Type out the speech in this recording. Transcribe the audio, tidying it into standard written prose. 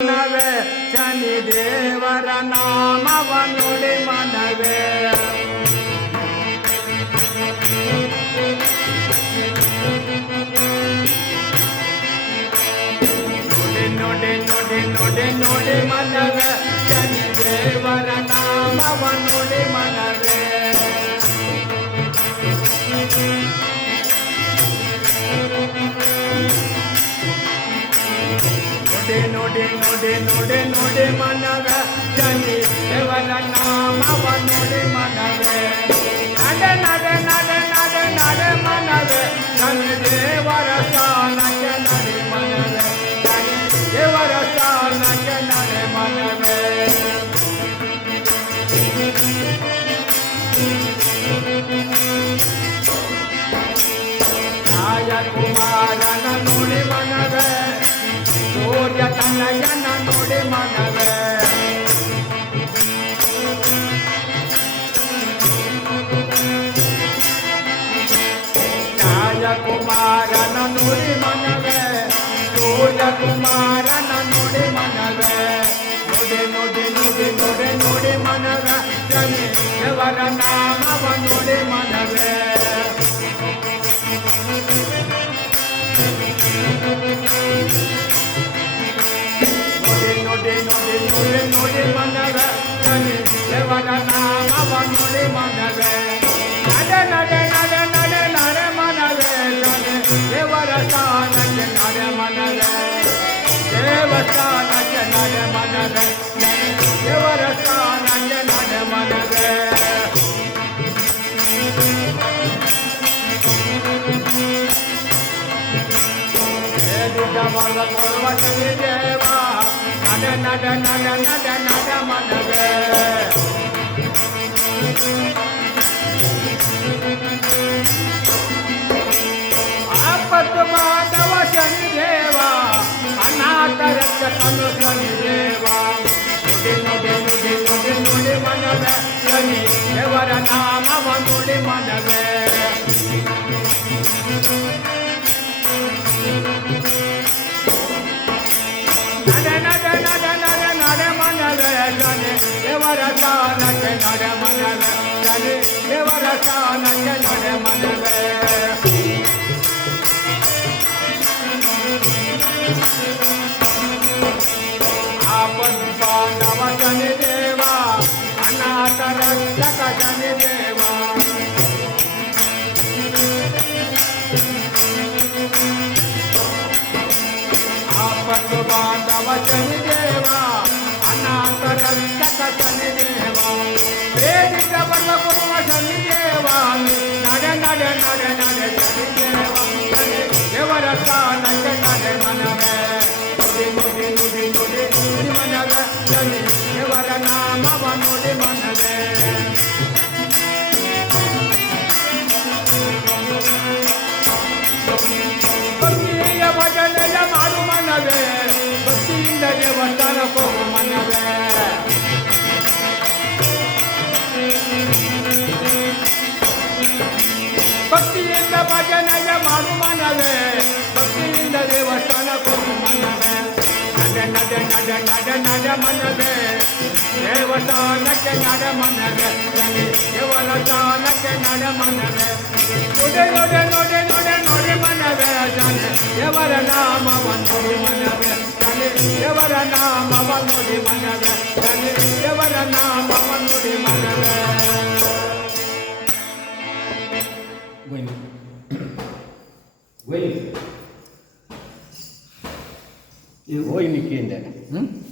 ಮನವೇ ಶನಿ ದೇವರ ನಾಮವ ನುಡಿ ಮನವೇ ನುಡಿ ನುಡಿ ನುಡಿ ನುಡಿ ಮನವೇ ಶನಿ ದೇವರ ನಾಮವ ನುಡಿ ಮನವೇ ನುಡಿ ನುಡಿ ನುಡಿ ನುಡಿ ಮನವೇ ಶನಿ ದೇವರ ನಾಮವ ನುಡಿ ಮನವೇ ನಡೆ ನಡೆ ನಡೆ ನಡೆ ನಡೆ ಮನವೇ ಶನಿ ದೇವರ ಸ್ಥಾನಕ್ಕೆ ನಡೆ ಮನವೇ ಶನಿ ದೇವರ ಸ್ಥಾನಕ್ಕೆ ನಡೆ ಮನವೇ ರಾಜಕುಮಾರನ ನುಡಿ ಮನವೇ ಸೂರ್ಯ ತನಯನ ನುಡಿ ಮನವೇ ರಾಜಕುಮಾರನ ನುಡಿ ಮನವೇ ಸೂರ್ಯ ಕುಮಾರನ ನುಡಿ ಮನವೇ ನುಡಿ ನುಡಿ ನುಡಿ ನುಡಿ ನುಡಿ ಮನವೇ ಶನಿ ದೇವರ ನಾಮವ ನುಡಿ ಮನವೇ ನುಡಿ ನುಡಿ ನುಡಿ ಮನವೇ ಶನಿ ದೇವರ ನಾಮವ ನುಡಿ ಮನವೇ ನಡೆ ನಡೆ ನಡೆ ನಡೆ ನಡೆ ಮನವೇ ಶನಿ ದೇವರ ಸ್ಥಾನಕ್ಕೆ ನಡೆ ಮನವೇ ದೇವಸ್ಥಾನಕ್ಕೆ ನಡೆ ಮನವೇ ಶನಿ ದೇವರ ಸ್ಥಾನಕ್ಕೆ ನಡೆ ಮನವೇ ವರ್ಗ ಕೊಡುವ ಶನಿ ದೇವ ನಡೆ ನಡೆ ನಡೆ ನಡೆ ನಡೆ ಮನವೇ ಆಪತ್ತು ಮಾಧವ ಶನಿ ದೇವ ಅನಾಥ ರಕ್ಷಕನು ಶನಿ ದೇವ ನುಡಿ ನುಡಿ ನುಡಿ ನುಡಿ ನುಡಿ ಮನವೇ ಶನಿ ದೇವರ ನಾಮವ ನುಡಿ ಮನವೇ ನಡೆ ನಡೆ ನಡೆ ನಡೆ ನಡೆ ಮನವೇ ಶನಿ ದೇವರ ಸ್ಥಾನಕ್ಕೆ ನಡೆ ಮನವೇ ಶನಿ ದೇವರ ಸ್ಥಾನಕ್ಕೆ ನಡೆ ಮನವೇ ಆಪದ್ಬಾಂಧವ ಶನಿ ದೇವ ಅನಾಥ ರಕ್ಷಕ ಶನಿ ದೇವ ಆಪದ್ಬಾಂಧವ ಶನಿ ದೇವ ಅನಾಥ ರಕ್ಷಕ ಶನಿ ದೇವ ವೇದಿಕ ವರ್ಗ ಕೊಡುವ ಶನಿ ದೇವ ನಡೆ ನಡೆ ನಡೆ ನಡೆ ಶನಿ ದೇವ ಶನಿ ದೇವರ ಸ್ಥಾನಕ್ಕೆ ನಡೆ ಮನವೇ ನುಡಿ ನುಡಿ ನುಡಿ ನುಡಿ ನುಡಿ ಮನವೇ ಶನಿ ದೇವರ ನಾಮವ ನುಡಿ ಮನವೇ ಭಕ್ತಿಯ ಭಜನೆಯ ಮಾಡು ಮನವೇ ಭಕ್ತಿಯಿಂದ ದೇವಸ್ಥಾನ ಹೋಗು ಮನವೇ ಭಕ್ತಿಯಿಂದ ಭಜನೆಯ ಮಾಡು ಮನವೇ ಭಕ್ತಿಯಿಂದ ದೇವಸ್ಥಾನ ಹೋಗು ಮನವೇ ನಡೆ ನಡೆ ನಡೆ ನಡೆ ನಡೆ ಮನವೇ ದೇವಸ್ಥಾನಕ್ಕೆ ನಡೆ ಮನವೇ ಶನಿ ದೇವರ ಸ್ಥಾನಕ್ಕೆ ನಡೆ ಮನವೇ ನುಡಿ ನುಡಿ ನುಡಿ ನುಡಿ ನುಡಿ ಮನವೇ ಶನಿ ದೇವರ ನಾಮವ ನುಡಿ ಮನವೇ ಶನಿ ದೇವರ ನಾಮವ ನುಡಿ ಮನವೇ ಶನಿ ದೇವರ ನಾಮವ ನುಡಿ ಮನವೇ Ini kinder.